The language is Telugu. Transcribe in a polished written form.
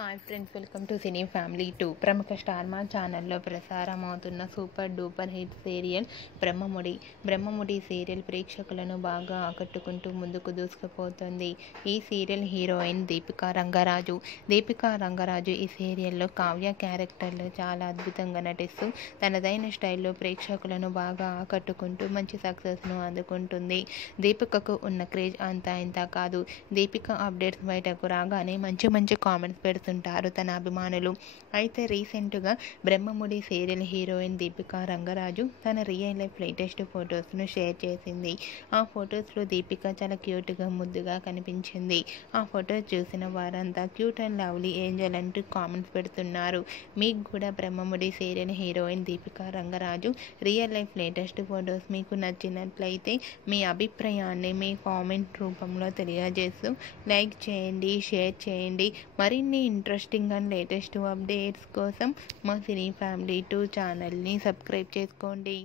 Hi friends, welcome to cine family 2. ప్రముఖ స్టార్ మా ఛానల్లో ప్రసారం అవుతున్న super duper hit serial Brahmamudi serial ప్రేక్షకులను బాగా ఆకట్టుకుంటూ ముందుకు దూసుకుపోతుంది. ఈ సీరియల్ హీరోయిన్ దీపికా రంగరాజు ఈ సీరియల్లో కావ్య క్యారెక్టర్లో చాలా అద్భుతంగా నటిస్తూ తనదైన స్టైల్లో ప్రేక్షకులను బాగా ఆకట్టుకుంటూ మంచి సక్సెస్ను అందుకుంటుంది. దీపికకు ఉన్న క్రేజ్ అంతా ఇంత కాదు. దీపిక అప్డేట్స్ బయటకు రాగానే మంచి కామెంట్స్ పెడుతుంది తన అభిమానులు. అయితే రీసెంట్గా బ్రహ్మముడి సీరియల్ హీరోయిన్ దీపికా రంగరాజు తన రియల్ లైఫ్ లేటెస్ట్ ఫొటోస్ను షేర్ చేసింది. ఆ ఫొటోస్లో దీపిక చాలా క్యూట్గా ముద్దుగా కనిపించింది. ఆ ఫొటోస్ చూసిన వారంతా క్యూట్ అండ్ లవ్లీ ఏంజల్ అంటూ కామెంట్స్ పెడుతున్నారు. మీకు కూడా Brahmamudi serial heroine Deepika Rangaraju real life latest photos మీకు నచ్చినట్లయితే మీ అభిప్రాయాన్ని మీ కామెంట్ రూపంలో తెలియజేస్తూ లైక్ చేయండి, షేర్ చేయండి. మరిన్ని ఇంట్రెస్టింగ్ అండ్ లేటెస్ట్ అప్డేట్స్ కోసం మా సినీ ఫ్యామిలీ 2 ఛానల్ని సబ్స్క్రైబ్ చేసుకోండి.